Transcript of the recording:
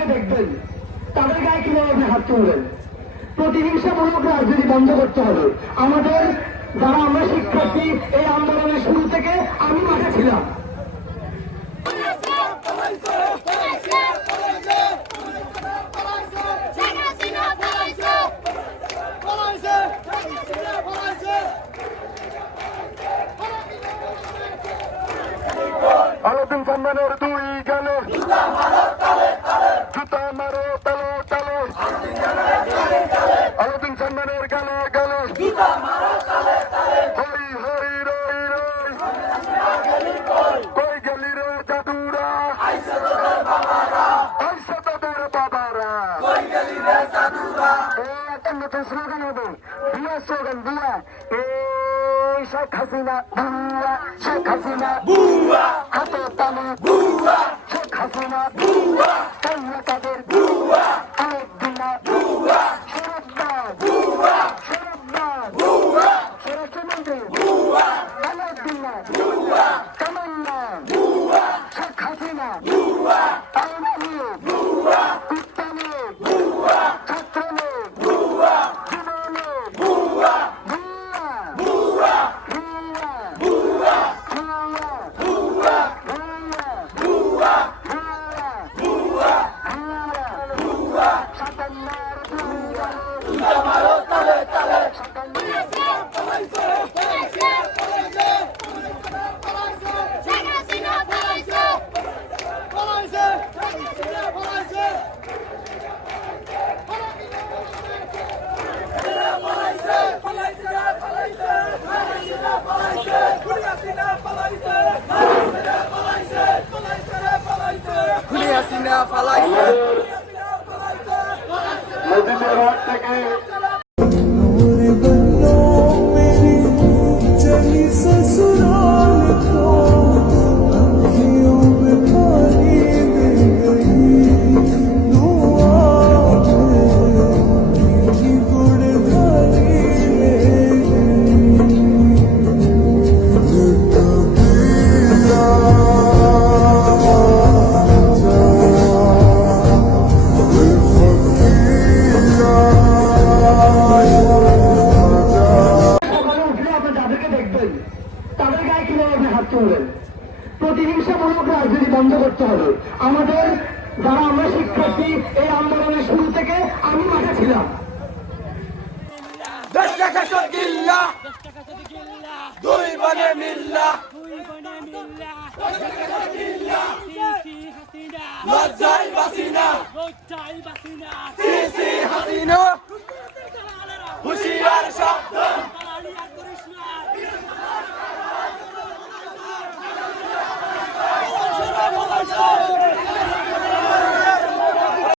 যাদেরকে দেখবেন তাদের গায়ে কিভাবে আপনি হাত তুলবেন। প্রতিহিংসামূলক রাজনীতি বন্ধ করতে হবে। আমাদের যারা আমরা শিক্ষার্থী, এই আন্দোলনের শুরু থেকে আমি মাঠে ছিলাম। আলাউদ্দিন সম্মানের দুই গেলে জুতা মারো তালে তালে আলাউদ্দিন সম্মানের গেলে হরি হরি রই রই কই গেলি রে জাদুরা আইসা তোদের বাবারা একটা নতুন স্লোগান হবে, বিয়া স্লোগান বিয়া শেখ হাসিনা বুয়া, শেখ হাসিনা বুয়া, হাতে তালে বুয়া, শেখ হাসিনা বুয়া, কান্না তাদের বুয়া, আলাউদ্দিনা বুয়া, শরফবাদ বুয়া, স্বরাষ্ট্রমন্ত্রী বুয়া, আলাউদ্দিনা বুয়া, তামান্না বুয়া, শেখ হাসিনা বুয়া, আওয়ামী লীগ বুয়া, উত্তমে বুয়া, ছাত্রলীগ বুয়া, যুবলীগ বুয়া, মসজিদের হাট থেকে তাদের গায়ে কিভাবে আপনি হাত তুলবেন। প্রতিহিংসামূলক রাজনীতি বন্ধ করতে হবে। আমাদের যারা আমরা শিক্ষার্থী, এই আন্দোলনের শুরু থেকে আমি মাঠে ছিলাম। দুই বনে মিল্লা লজ্জাই বাসিনা